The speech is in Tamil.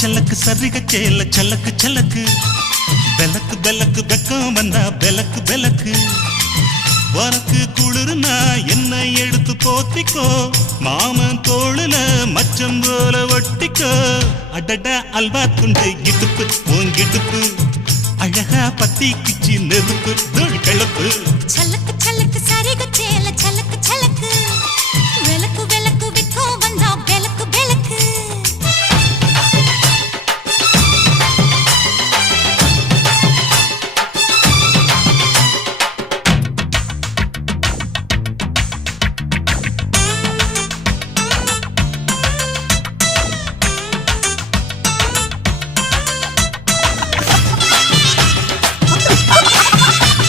சலக்கு சரிக சேல சலக்கு சலக்கு பெலக்கு பெலக்கு வெக்கம் வந்தா பெலக்கு பெலக்கு உனக்கு குளிர்னா என்ன எடுத்து போத்திக்கோ மாமன் தோளுல மச்சம் போல ஒட்டிக்கோ அடடா அல்வா துண்டு இடுப்பு உன் இடுப்பு அழகா பத்தி கிச்சி நெருப்பு தோள் கிளப்பு